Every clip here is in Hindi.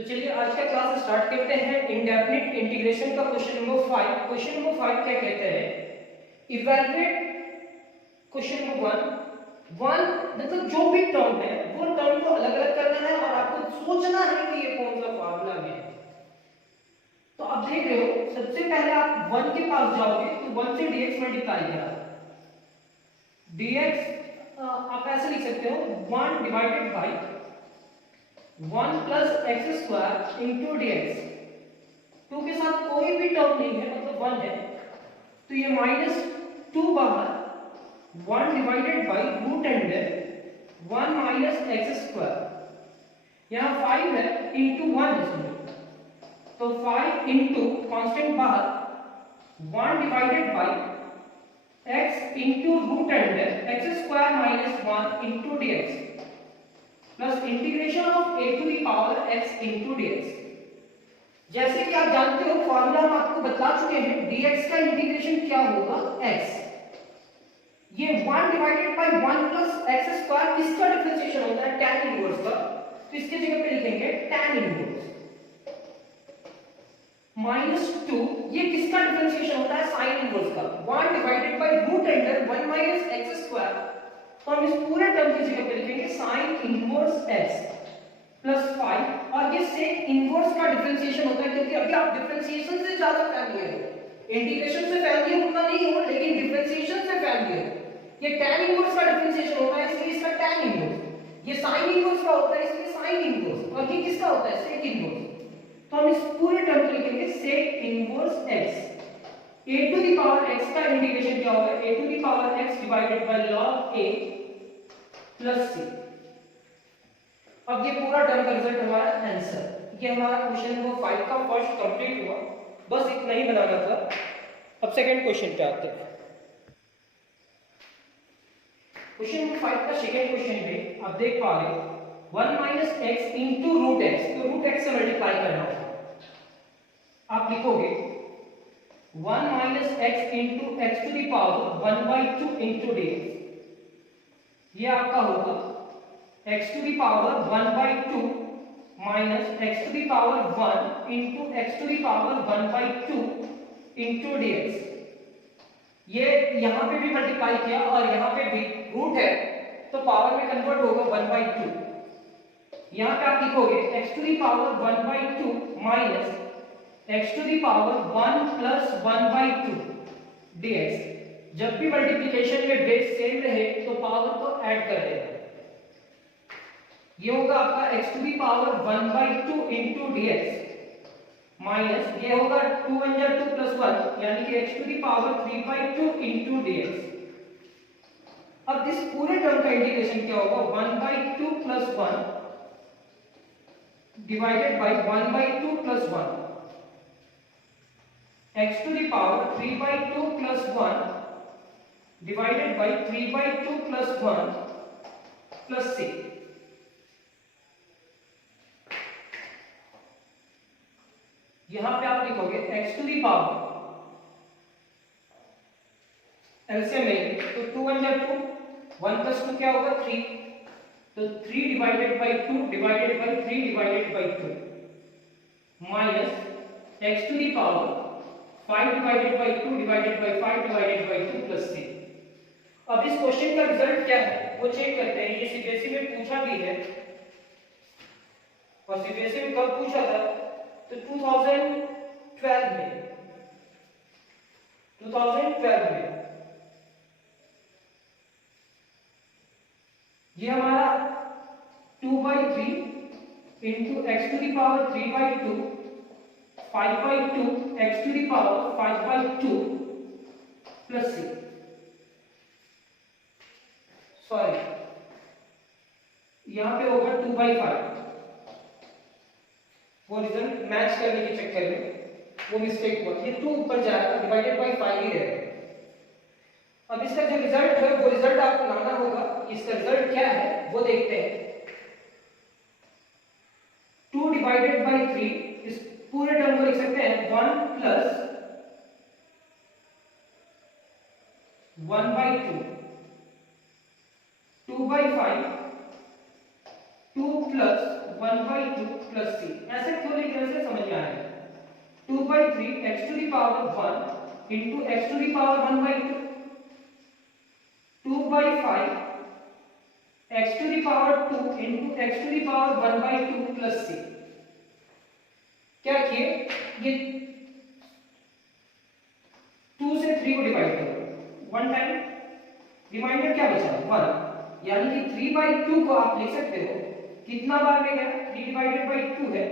तो चलिए आज का क्लास स्टार्ट करते हैं। इंडेफिनिट इंटीग्रेशन का क्वेश्चन नंबर 5। क्वेश्चन नंबर 5 क्या कहते हैं, इवैल्यूएट क्वेश्चन नंबर 1 मतलब जो भी टर्म है वो टर्म को अलग अलग करना है और आपको सोचना है कि ये कौन सा फार्मूला में है। तो आप देख रहे हो, सबसे पहले आप 1 के पास जाओगे तो 1 से dx मल्टीप्लाई करा, dx आप ऐसे लिख सकते हो 1 divided by 1 plus x square into dx। 2 के साथ कोई भी टर्म नहीं है मतलब 1 है, तो ये -2 बाहर 1 divided by root under 1 minus x square. यहाँ 5 है इंटू 1 इसमें, तो 5 इंटू कॉन्स्टेंट बाहर 1 divided by x into root under x square minus 1 into dx plus integration of a to the power x into dx। जैसे कि आप जानते हो फॉर्मूला हम आपको बता चुके हैं, dx का इंटीग्रेशन क्या होगा x। ये 1 divided bye 1 plus x square किसका डिफरेंशिएशन होता है, tan इनवर्स का, तो इसके जगह पे लिखेंगे tan इनवर्स -2 ये किसका डिफरेंशिएशन होता है, sin इनवर्स का। 1 divided by root under 1 minus x square, तो हम इस पूरे टर्म की जगह पे लिखेंगे sin इनवर्स x प्लस 5, और ये sec इनवर्स का डिफरेंशिएशन होता है क्योंकि अभी आप डिफरेंशिएशन से ज्यादा फैमिलियर हो, इंटीग्रेशन से फैमिलियर उतना नहीं हो लेकिन डिफरेंशिएशन से फैमिलियर हो। ये tan इनवर्स का डिफरेंशिएशन होता है इसलिए इसका tan इनवर्स, ये sin इनवर्स का होता है इसलिए sin इनवर्स, और ये किसका होता है sec इनवर्स। तो हम इस पूरे टर्म को लिखेंगे sec inverse x। a to the power x का इंटीग्रेशन क्या होगा, a to the power x divided by log a plus c। अब ये पूरा टर्म का रिजल्ट हमारा आंसर। ये हमारा क्वेश्चन नंबर 5 का फर्स्ट कंप्लीट हुआ, बस इतना ही बनाना था। अब सेकंड क्वेश्चन पे आते हैं। क्वेश्चन नंबर 5 का सेकंड क्वेश्चन में आप देख पा रहे हो 1 minus x into root x, तो रूट एक्स से मल्टीप्लाई करना होगा। आप लिखोगे 1 minus x into x to the power 1/2 into dx। ये आपका होगा x to the power 1/2 minus x to the power 1 into x to the power 1/2 into dx। ये यहाँ पे भी मल्टीप्लाई किया और यहाँ पे भी रूट है तो पावर में कन्वर्ट होगा 1/2। यहाँ पे आप लिखोगे x to the power 1/2 minus x to the power 1 plus 1/2 dx। जब भी मल्टीप्लिकेशन में बेस सेम रहे तो पावर को ऐड कर देना। ये होगा आपका x to the power 1/2 into dx minus ये होगा 2 1 जा 2 प्लस 1 यानी कि x to the power 3/2 into dx। अब इस पूरे टर्म का इंटीग्रेशन क्या होगा, 1/2 plus 1 divided by 1/2 plus 1 x to the power 3/2 plus 1 divided by 3/2 plus 1 plus 6। यहां पे आप लिखोगे x to the power LCM लेंगे तो 2 1 जा 2, 1 प्लस 2 क्या होगा 3, तो 3 divided by 2 divided by 3 divided by 2 minus x to the power 5 divided by 2 divided by 5 divided by 2 plus 3। अब इस क्वेश्चन का रिजल्ट क्या है वो चेक करते हैं। ये सीबीएसई में पूछा भी है, और सीबीएसई में कब पूछा था, तो 2012 में ये हमारा 2/3 into x to the power 3/2 5/2 x to the power 5/2 plus 6। Sorry यहां पे होगा 2/5, वो रिजल्ट मैच करने के चक्कर में वो मिस्टेक हुआ, ये 2 ऊपर जाएगा डिवाइडेड बाय 5 ही रहेगा। अब इसका जो रिजल्ट है वो रिजल्ट आपको लाना होगा। इसका रिजल्ट क्या है वो देखते हैं। 2 डिवाइडेड बाय 3, इस पूरे टर्म को लिख सकते हैं 1 प्लस 1/2 2/5 2 प्लस 1/2 प्लस c। ऐसे क्यों लिख रहे हैं समझ में आएगा। 2/3 x to the power 1 into x to the power 1/2, 2/5 x to the power 2 into x to the power 1/2 plus c। क्या किए, ये 2 से 3 को डिवाइड करो 1 टाइम, रिमाइंडर क्या बचा 1, यानी कि 3/2 को आप लिख सकते हो कितना बार में गया 3/2 है,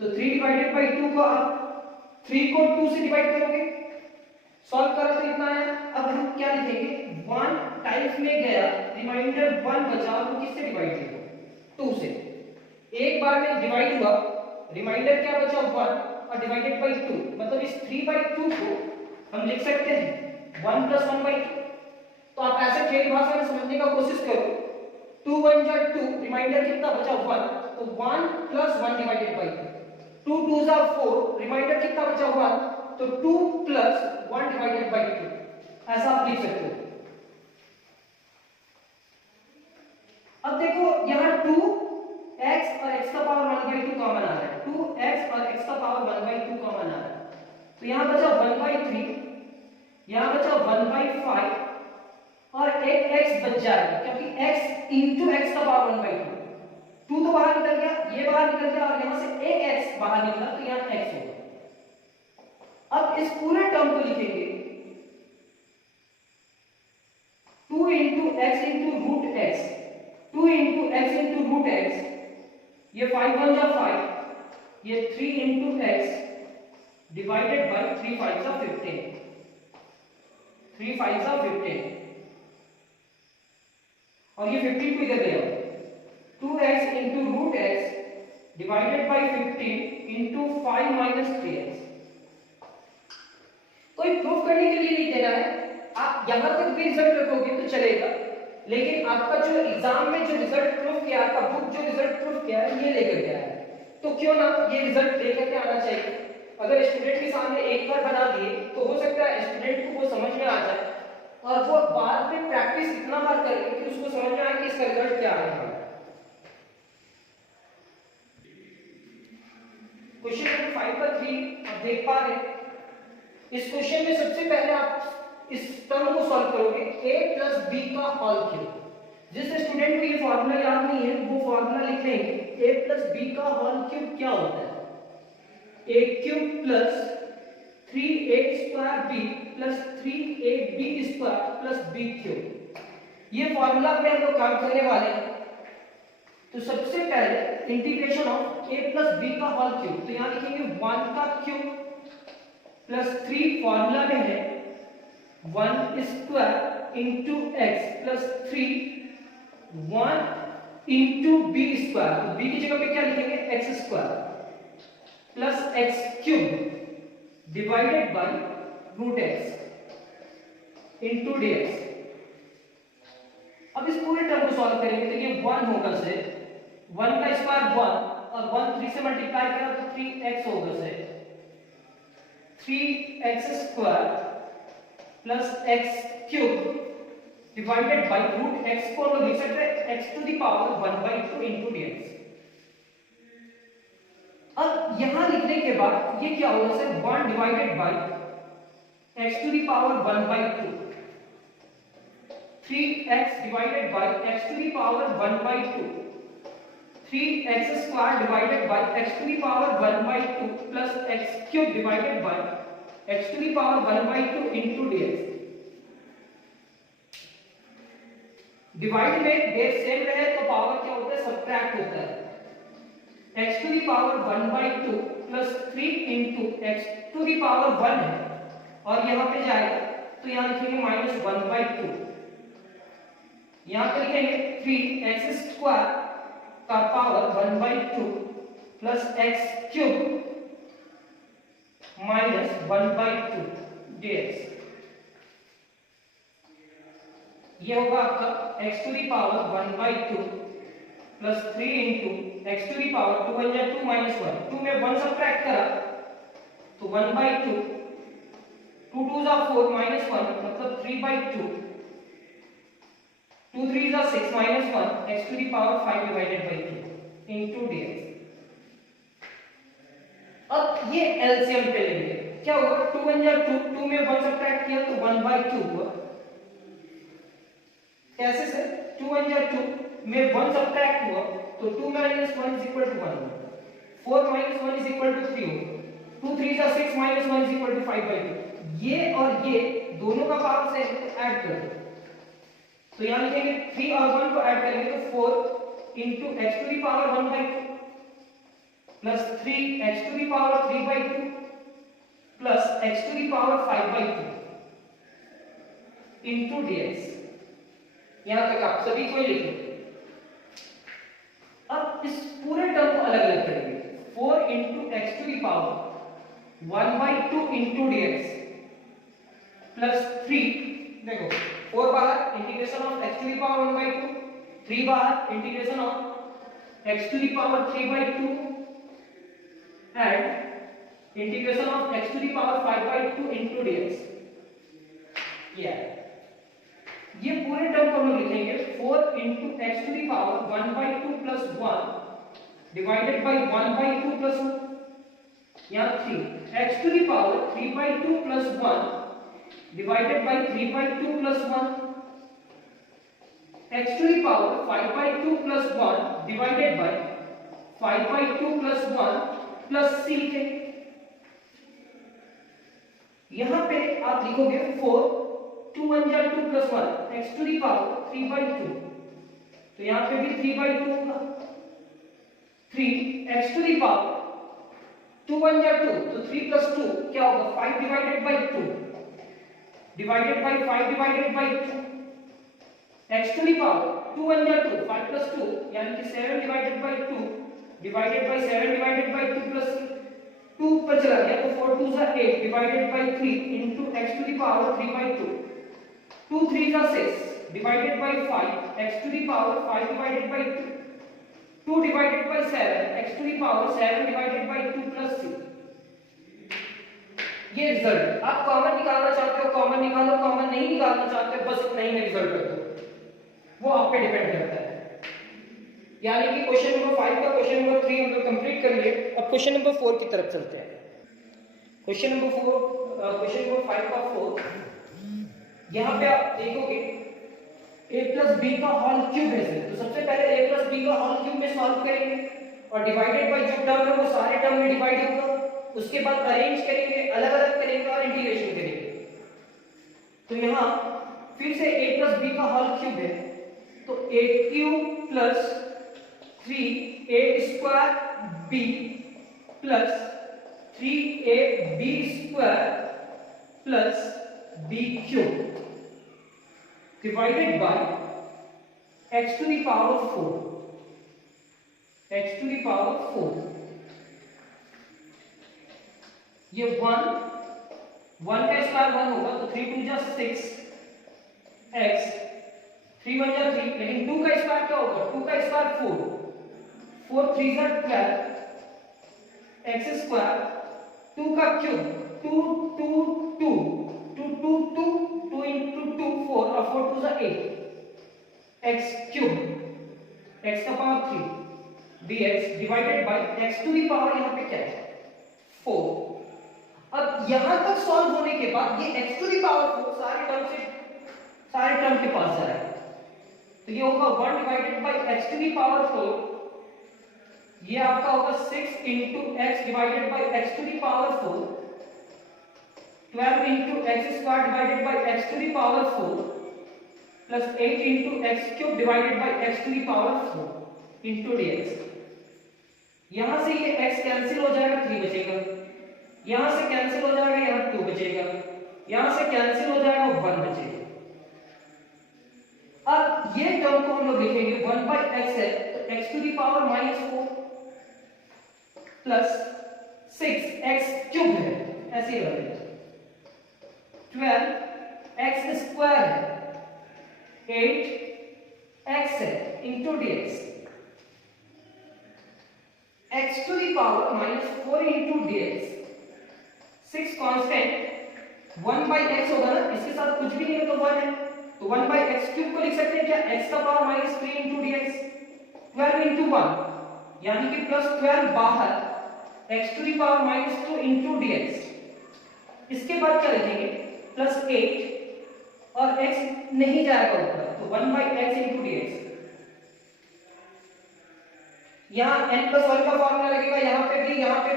तो 3/2 को आप 3 को 2 से डिवाइड करोगे, सॉल्व करो तो इतना आया। अब हम क्या लिखेंगे 1 टाइम्स में गया, रिमाइंडर 1 बचा, तो किससे डिवाइड किया 2 से, एक बार में डिवाइड हुआ, रिमाइंडर क्या बचा 1 और डिवाइडेड बाय 2, मतलब इस 3/2 को हम लिख सकते हैं 1 + 1/2। तो आप ऐसे खेल भाषा में समझने का कोशिश करो, 2 1 जा 2, रिमाइंडर कितना बचा 1, तो 1 + 1 डिवाइडेड बाय 2, 2 2 जा 4, रिमाइंडर कितना बचा 1, तो 2 + 1 डिवाइडेड बाय 2, ऐसा आप लिख सकते हो। अब देखो यहाँ 2x और x का पावर 1/2 कॉमन आ रहा है, 2x और x का पावर 1/2 कॉमन आ रहा है, तो यहाँ बचा 1/3, यहाँ बचा 1/5 और एक x बच जाएगा, क्योंकि x into x का पावर 1/2, 2 तो बाहर निकल गया, ये बाहर निकल गया और यहाँ से एक x बाहर निकला, तो यहाँ x होगा। अब इस पूरे टर्म को लिखेंगे 2 into x into root x, 2 into x into root x, ये 5 1 जा 5, ये 3 into x डिवाइडेड बाय 3 5 जा 15, 3 5 जा 15, और ये 15 को इधर ले आओ, 2x into root x divided bye 15 into 5 minus 3x। कोई प्रूफ करने के लिए नहीं देना है, आप यहां तक भी रिजल्ट रखोगे तो चलेगा, लेकिन आपका जो एग्जाम में जो रिजल्ट प्रूफ किया, आपका बुक जो रिजल्ट प्रूफ किया है ये लेकर के आया है, तो क्यों ना ये रिजल्ट लेकर के आना चाहिए। अगर स्टूडेंट के सामने एक बार बना दिए तो हो सकता है स्टूडेंट को वो समझ में आ जाए और वो बाद में प्रैक्टिस इतना बार करेगा कि उसको समझ में आए कि इसका रिजल्ट क्या आने वाला है। क्वेश्चन नंबर 5 का 3 आप देख पा रहे हैं। इस क्वेश्चन में सबसे पहले आप इस टर्म को सॉल्व करोगे a + b का होल क्यूब। जिस स्टूडेंट को ये फार्मूला याद नहीं है वो फार्मूला लिख लेंगे, a + b का होल क्यूब क्या होता है, a³ + 3a² b + 3ab² + b³। ये फार्मूला पे हम लोग काम करने वाले हैं। तो सबसे पहले इंटीग्रेशन ऑफ a + b का होल क्यूब, तो यहां लिखेंगे 1 का क्यूब प्लस 3 फार्मूला में है 1² into x + 3 1 into b², तो b की जगह पे क्या लिखेंगे x² plus x³ divided by √x into dx। अब इस पूरे टर्म को सॉल्व करेंगे तो ये 1 होगा से 1 का स्क्वायर 1 और 1 3 से मल्टीप्लाई करा तो 3x होगा से 3x² plus x³ divided by √x को हम लोग लिख सकते हैं x to the power 1/2 into dx। अब यहां लिखने के बाद ये क्या होगा sir 1 divided by x to the power 1/2, 3x divided by x to the power 1/2, 3x² divided by x to the power 1/2 plus x³ divided by x to the power 1/2 into dx। Divide में बेस सेम रहे तो पावर क्या होता है सब्ट्रैक्ट होता है, x to the power 1/2 plus 3 into x to the power 1 है और यहां पे जाएगा तो यहां लिखेंगे -1/2, यहां पे लिखेंगे 3x² का पावर 1/2 प्लस x³ -1/2 dx। ये होगा आपका x to the power 1/2 plus 3 into x to the power 2 1 या 2 -1, 2 में 1 सब्ट्रैक्ट करा तो 1/2, 2 2 जा 4 -1 मतलब 3/2, 2 3 जा 6 -1 x to the power 5 divided by 2 into dx। ये एलसीएम पे लेंगे, क्या होगा 2 1 जा 2, 2 में 1 सब्ट्रैक्ट किया तो 1/2 हुआ। कैसे सर? 2 1 जा 2 में 1 सब्ट्रैक्ट हुआ तो 2 - 1 = 1 हुआ। 4 - 1 = 3 हुआ। 2 3 जा 6 - 1 = 5/2। ये और ये दोनों का पावर से ऐड कर दो, तो यहां लिखेंगे 3 और 1 को ऐड करेंगे तो 4 into x to the power 1/2 plus 3x to the power 3/2 plus x to the power 5/2 into dx। यहां तक आप सभी को लिखो। अब इस पूरे टर्म को अलग अलग करेंगे। 4 into x to the power 1/2 into dx plus 3, देखो 4 बाहर integration of x to the power 1/2, 3 बाहर integration of x to the power 3/2 and integration of x to the power 5/2 into dx। ये पूरे टर्म को हम लिखेंगे 4 into x to the power 1/2 plus 1 divided by 1/2 plus 1, यहाँ 3 x to the power 3/2 plus 1 divided by 3/2 plus 1, x to the power 5/2 plus 1 divided by 5/2 plus 1 plus c के। यहां पे आप लिखोगे 4 2 1 जा 2 plus 1 x to the power 3/2, तो यहां पे भी 3/2 होगा। 3 x to the power 2 1 जा 2 तो 3 plus 2 क्या होगा 5 divided by 2 divided by 5 divided by 2, x to the power 2 1 जा 2 5 plus 2 यानी कि 7 divided by 2 divided by 7 divided by 2 plus 2 पर चला गया तो 4 2 जा 8 divided by 3 into x to the power 3/2, 2 3 जा 6 divided by 5 x to the power 5 divided by 2, 2 divided by 7 x to the power 7 divided by 2 plus 6। ये रिजल्ट आप कॉमन निकालना चाहते हो कॉमन निकालो, कॉमन नहीं निकालना चाहते बस इतना ही में रिजल्ट रख दो, वो आप पे डिपेंड करता है। यानी कि क्वेश्चन नंबर 5 का क्वेश्चन नंबर 3 हम लोग कंप्लीट कर लिए। अब क्वेश्चन नंबर 4 की तरफ चलते हैं। क्वेश्चन नंबर 5 का 4, यहां पे आप देखोगे a plus b का होल क्यूब है सर, तो सबसे पहले a plus b का होल क्यूब में सॉल्व करेंगे और डिवाइडेड बाय जो टर्म है वो सारे टर्म में डिवाइड होगा, उसके बाद अरेंज करेंगे, अलग अलग करेंगे और इंटीग्रेशन करेंगे। तो यहां फिर से a plus b का होल क्यूब है तो a cube plus 3a square b plus 3ab square plus b cube divided by x to the power 4, x to the power 4। ये 1 का स्क्वायर 1 होगा तो 3 2 जा 6 x, 3 1 जा 3, लेकिन 2 का स्क्वायर क्या होगा 2 का स्क्वायर 4, 4 3 जा 12 x स्क्वायर, 2 का क्यूब 2 2 2 2 2 2 2 into 2 4 और 4 2 जा 8 x क्यूब x का power 3 dx divided by x to the power यहां पे क्या है 4। अब यहां तक सॉल्व होने के बाद ये x टू द पावर 4 सारे टर्म के पास जा रहा है, तो ये होगा 1 divided by x to the power 4, ये आपका होगा 6 into x divided by x to the power 4, 12 into x square divided by x to the power 4 plus 8 into x cube divided by x to the power 4 into dx। यहां से ये x कैंसिल हो जाएगा 3 बचेगा, यहां से कैंसिल हो जाएगा यहां 2 बचेगा, यहां से कैंसिल हो जाएगा 1 बचेगा। अब ये टर्म को हम लोग लिखेंगे 1/x है तो x to the power -4 plus 6x cube है ऐसे ही रहेगा, 12 x स्क्वायर है 8x है into dx, x to the power -4 into dx, 6 constant 1/x होगा ना, इसके साथ कुछ भी नहीं है तो 1 है, तो 1/x क्यूब को लिख सकते हैं क्या x का पावर -3 into dx, 12 into 1 यानी कि +12 बाहर x to the power minus 2 into dx। इसके बाद क्या लिखेंगे प्लस 8 और x नहीं जाएगा ऊपर तो 1 बाई एक्स इंटू dx। यहाँ n+1 का फॉर्मूला लगेगा यहाँ पे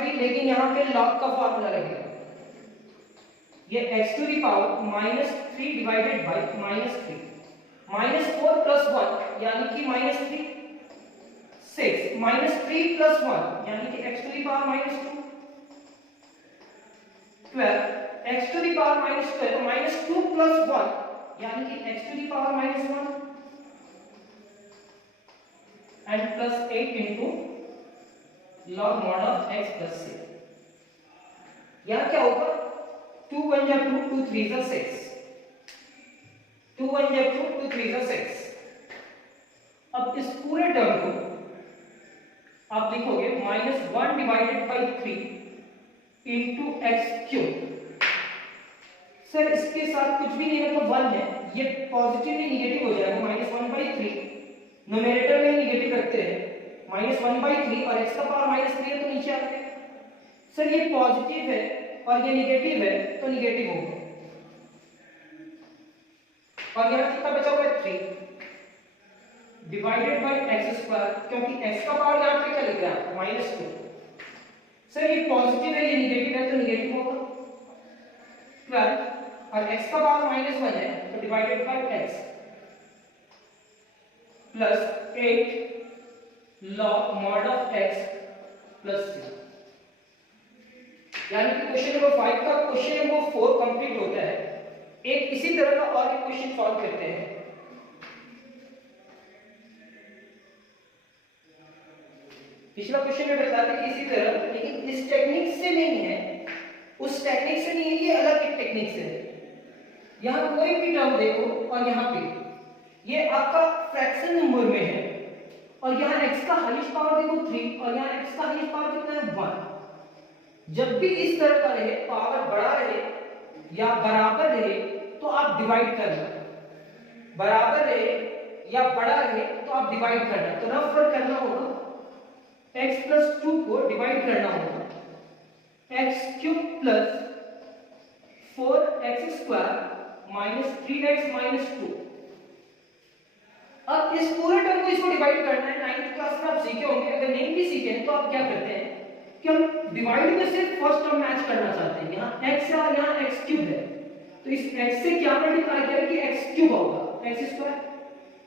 भी, लेकिन यहाँ पे log का फॉर्मूला लगेगा। ये x to the power minus 3 divided by minus 3 minus 4 plus 1 यानी कि माइनस 3 6 माइनस 3 प्लस 1 यानी कि x to the power minus 2 12 x to the power minus 2 तो माइनस 2 प्लस 1 यानी कि x to the power minus 1 and plus 8 into log mod of x plus 6। यहाँ क्या होगा 2 1 जा 2 2 3 जा 6 2 1 जा 2 2 3 जा 6। अब इस पूरे टर्म को आप लिखोगे minus 1 divided by 3 into x cube. Sir इसके साथ कुछ भी नहीं है तो 1 है, ये पॉजिटिवली निगेटिव हो जाएगा माइनस 1 बाई 3। न्यूमरेटर में निगेटिव रखते हैं माइनस 1 बाई 3 और x का पावर माइनस 3 है तो नीचे आ गया। सर ये पॉजिटिव है और ये निगेटिव है तो निगेटिव होगा और यहाँ कितना बचा हुआ है 3 डिवाइडेड बाई एक्स स्क्वायर, क्योंकि x का पावर यहाँ पे क्या लिख रहा है माइनस 2। सर ये पॉजिटिव है ये निगेटिव है तो निगेटिव होगा 12 और x का पावर माइनस 1 है तो divided by x plus 8 log mod of x plus 3। यानी कि क्वेश्चन नंबर 5 का क्वेश्चन नंबर 4 कंप्लीट होता है। एक इसी तरह का और एक क्वेश्चन सॉल्व करते हैं। पिछला क्वेश्चन में बताया था कि इसी तरह, लेकिन इस टेक्निक से नहीं है, उस टेक्निक से नहीं है, ये अलग एक टेक्निक से है। यहां कोई भी टर्म देखो और यहां पे ये आपका फ्रैक्शन नंबर में है और यहाँ x का हाईएस्ट पावर देखो 3 और यहाँ x का हाईएस्ट पावर कितना है 1। जब भी इस तरह का रहे पावर बड़ा रहे या बराबर रहे तो आप डिवाइड करना, बराबर रहे या बड़ा रहे तो आप डिवाइड करना। तो रफ वर्क करना होगा x प्लस 2 को डिवाइड करना होगा x cube plus 4x square minus 3x minus 2। अब इस पूरे टर्म को इसको डिवाइड करना है। 9th क्लास में आप सीखे होंगे, अगर नहीं भी सीखे हैं तो आप क्या करते हैं कि हम डिवाइड में सिर्फ फर्स्ट टर्म मैच करना चाहते हैं। यहाँ x है और यहाँ x क्यूब है तो इस x से क्या मल्टीप्लाई करें कि x क्यूब होगा x स्क्वायर,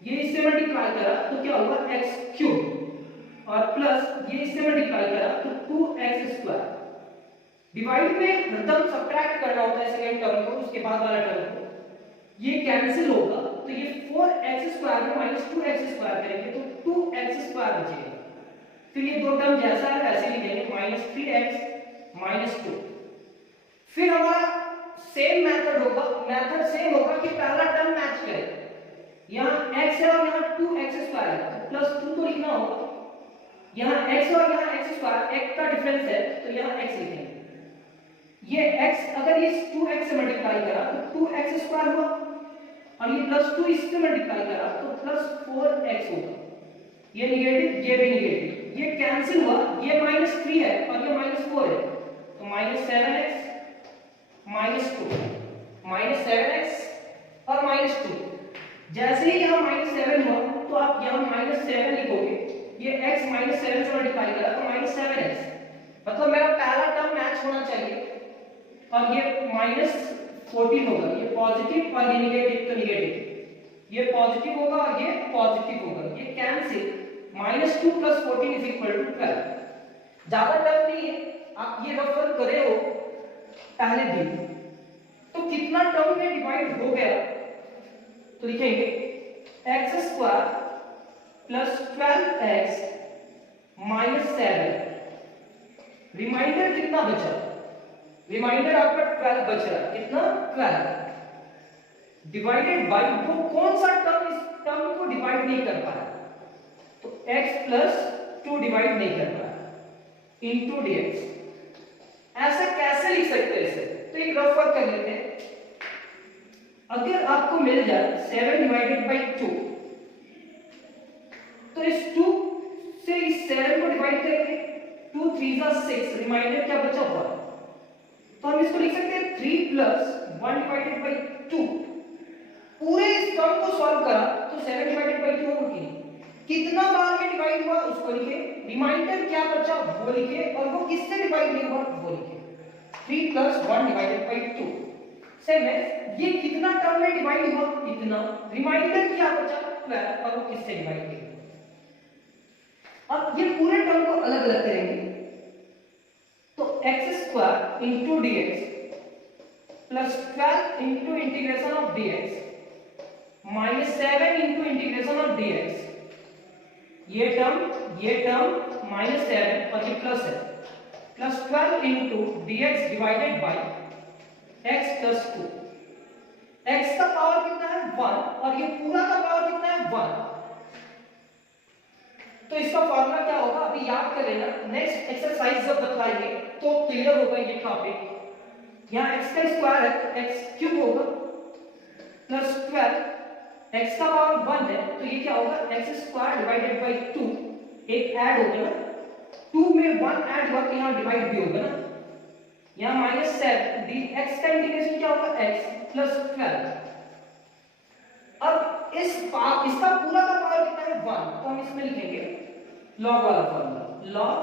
ये इससे मल्टीप्लाई करा तो क्या होगा x क्यूब और प्लस ये इससे मल्टीप्लाई करा तो 2x स्क्वायर। डिवाइड में हरदम सबट्रैक्ट करना होता है सेकंड टर्म को उसके बाद वाला टर्म को, ये कैंसिल होगा तो ये 4x स्क्वायर में माइनस 2x स्क्वायर करेंगे तो 2x स्क्वायर बचेगा। फिर ये दो टर्म जैसा है वैसे लिखेंगे माइनस 3x माइनस 2। फिर हमारा सेम मेथड होगा, मेथड सेम होगा कि पहला टर्म मैच करे। यहाँ x है और यहाँ 2x स्क्वायर है तो प्लस 2 तो लिखना होगा। यहाँ x और यहाँ x स्क्वायर x का डिफरेंस है तो यहाँ x लिखेंगे। ये x अगर ये 2x से मल्टीप्लाई करा तो 2x स्क्वायर हुआ और ये प्लस 2 इससे मल्टीप्लाई करा तो प्लस 4x होगा। ये निगेटिव ये भी निगेटिव, ये कैंसिल हुआ, ये माइनस 3 है और ये माइनस 4 है तो minus 7x minus 2 minus 7x और माइनस 2। जैसे ही यहाँ माइनस 7 हुआ तो आप यहाँ माइनस 7 लिखोगे, ये x माइनस 7 से मल्टीप्लाई करा तो माइनस 7x। मतलब मेरा पहला टर्म मैच होना चाहिए और ये माइनस 14 होगा, ये पॉजिटिव और ये निगेटिव तो निगेटिव, ये पॉजिटिव होगा और ये पॉजिटिव होगा, ये cancel minus 2 plus 14 is equal to 12। ज्यादा टफ नहीं है, आप ये रफ वर्क करे हो पहले दिन। तो कितना टर्म में डिवाइड हो गया तो लिखेंगे x square plus 12x minus 7। Reminder कितना बचा, रिमाइंडर आपका 12 बच रहा है, कितना 12 डिवाइडेड बाय वो कौन सा टर्म इस टर्म को डिवाइड नहीं कर पाया तो x प्लस 2 डिवाइड नहीं कर पाया इनटू dx। ऐसा कैसे लिख सकते हैं इसे, तो एक रफ वर्क कर लेते हैं। अगर आपको मिल जाए 7 डिवाइडेड बाय 2 तो इस 2 से इस 7 को डिवाइड करेंगे 2 3 जा 6, रिमाइंडर क्या बचा 1। तो हम इसको लिख सकते हैं 3 प्लस 1 डिवाइडेड बाई 2। पूरे इस टर्म को सॉल्व करा तो 7 डिवाइडेड बाई 2 होगी। कितना बार में डिवाइड हुआ उसको लिखे, रिमाइंडर क्या बचा वो लिखे, और वो किससे डिवाइड नहीं हुआ वो लिखे। 3 प्लस 1 डिवाइडेड बाई 2। सेम है, ये कितना टर्म में डिवाइड हुआ इतना, रिमाइंडर क्या बचा 12, और वो किससे डिवाइड नहीं हुआ। अब ये पूरे टर्म को अलग अलग करेंगे, तो x² into dx plus 12 into integration of dx minus 7 into integration of dx, ये टर्म minus 7 और ये प्लस है, plus 12 into dx divided by x plus 2। x का पावर कितना है 1 और ये पूरा का पावर कितना है 1। तो इसका फॉर्मूला क्या होगा अभी याद कर लेना, नेक्स्ट एक्सरसाइज जब बताएंगे तो क्लियर होगा ये टॉपिक। यहाँ x का स्क्वायर है तो x क्यूब होगा प्लस 12, x का पावर 1 है तो ये क्या होगा x² डिवाइडेड बाई 2, एक ऐड होगा ना, 2 में 1 ऐड हुआ तो यहाँ डिवाइड भी होगा ना, यहाँ माइनस 7 dx का इंटीग्रेशन क्या होगा x प्लस 12। अब इसका पूरा का पावर कितना है 1, तो हम इसमें लिखेंगे लॉग वाला formula, log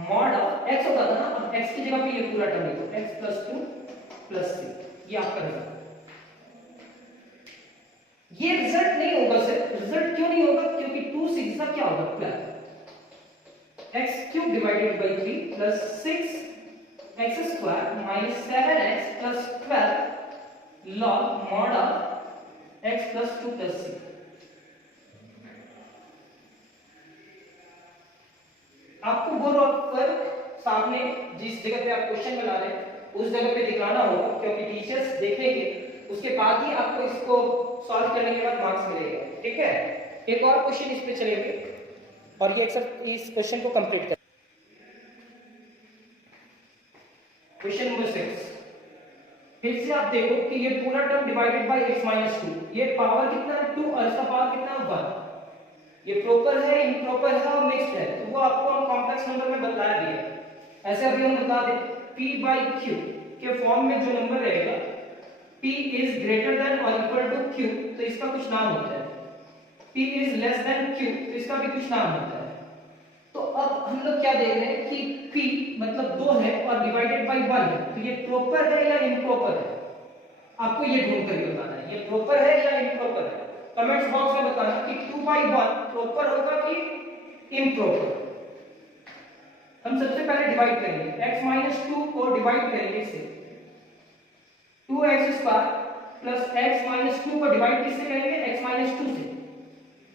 mod of x होता था ना, अब x की जगह पे ये पूरा टर्म लिखो x प्लस 2 प्लस 3, ये आपका रिजल्ट। ये रिजल्ट नहीं होगा सर, रिजल्ट क्यों नहीं होगा, क्योंकि 2 6 का क्या होगा 12, x cube divided by 3 plus 6 x square minus 7x plus 12 log mod of x plus 2 plus 3। आपको बोर्ड पर सामने जिस जगह पे आप क्वेश्चन बना रहे हैं उस जगह पे दिखाना होगा, क्योंकि टीचर्स देखेंगे उसके बाद ही आपको इसको सॉल्व करने के बाद मार्क्स मिलेगा। ठीक है, एक और क्वेश्चन इस पे चलेंगे और ये इस क्वेश्चन को कंप्लीट करें। क्वेश्चन नंबर 6, फिर से आप देखो कि ये पूरा term divided by x minus 2, ये पावर कितना है 2 और इसका पावर कितना है 1। ये प्रॉपर है, इम्प्रॉपर है और मिक्स्ड है, तो वो आपको हम कॉम्प्लेक्स नंबर में बतला दिए। ऐसे अभी हम बता दें p by q के फॉर्म में जो नंबर रहेगा p इज ग्रेटर देन और इक्वल टू q, तो इसका कुछ नाम होता है, p is less than q, तो इसका भी कुछ नाम होता है। तो अब हम लोग क्या देख रहे हैं कि p मतलब 2 है और डिवाइडेड बाय 1 है, तो ये प्रॉपर है या इम्प्रॉपर है, आपको ये ढूंढ कर बताना है ये प्रॉपर है या इम्प्रॉपर है। कमेंट्स बॉक्स में बताना कि 2 by 1 प्रॉपर होगा कि इम्प्रॉपर। हम सबसे पहले डिवाइड करेंगे, x माइनस 2 को डिवाइड करेंगे इससे, 2x square plus x minus 2 को डिवाइड किससे करेंगे x माइनस 2 से,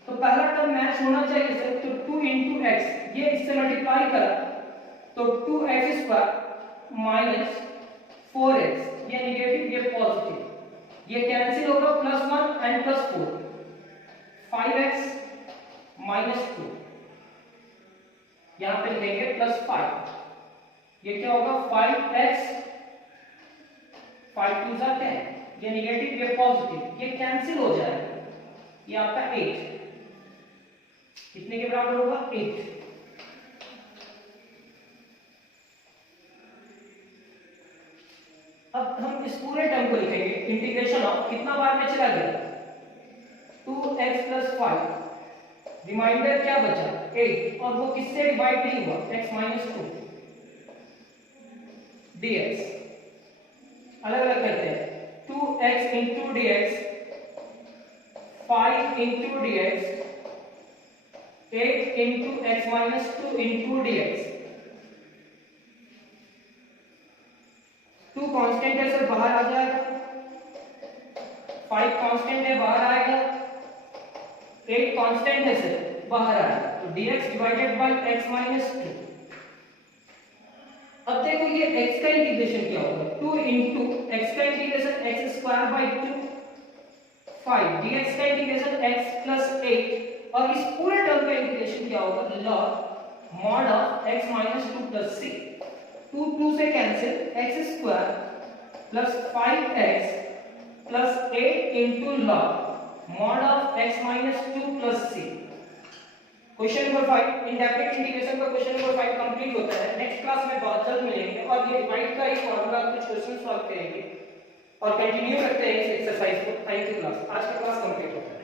तो पहला टर्म मैच होना चाहिए सर, तो 2 into x, ये इससे मल्टीप्लाई करा तो 2x स्क्वायर माइनस 4x, ये नेगेटिव ये पॉजिटिव, ये कैंसिल होगा plus 1 and plus 4, 5x minus 2, यहां पे लिखेंगे प्लस 5, ये क्या होगा 5x, 5 2 जा 10, ये नेगेटिव ये पॉजिटिव, ये कैंसिल हो जाएगा, ये आपका 8 कितने के बराबर होगा 8। अब हम इस पूरे टर्म को लिखेंगे इंटीग्रेशन ऑफ, कितना बार में चला गया 2x प्लस 5, रिमाइंडर क्या बचा 8 और वो किससे डिवाइड नहीं हुआ x माइनस 2 dx। अलग अलग करते हैं, 2x into dx, 5 into dx, 8 into x minus 2 into dx। 2 constant है सर, बाहर आ जाएगा, 5 कांस्टेंट है बाहर आएगा, 8 कांस्टेंट है सर बाहर आएगा, तो dx divided by x minus 2। अब देखो ये x का इंटीग्रेशन क्या होगा, 2 into x का integration x square by 2, 5 dx का इंटीग्रेशन x प्लस 8, और इस पूरे टर्म का इंटीग्रेशन क्या होगा log mod of x minus 2 plus 6, 2 2 से cancel, x square plus 5x plus 8 into log mod of x minus 2 plus 6। Question number 5, indefinite integration का क्वेश्चन नंबर 5 कंप्लीट होता है। नेक्स्ट क्लास में बहुत जल्द मिलेंगे और ये डिवाइड का ही फॉर्मूला कुछ क्वेश्चन सॉल्व करेंगे और कंटिन्यू करते हैं इस एक्सरसाइज को। थैंक यू क्लास, आज का क्लास कंप्लीट होता है।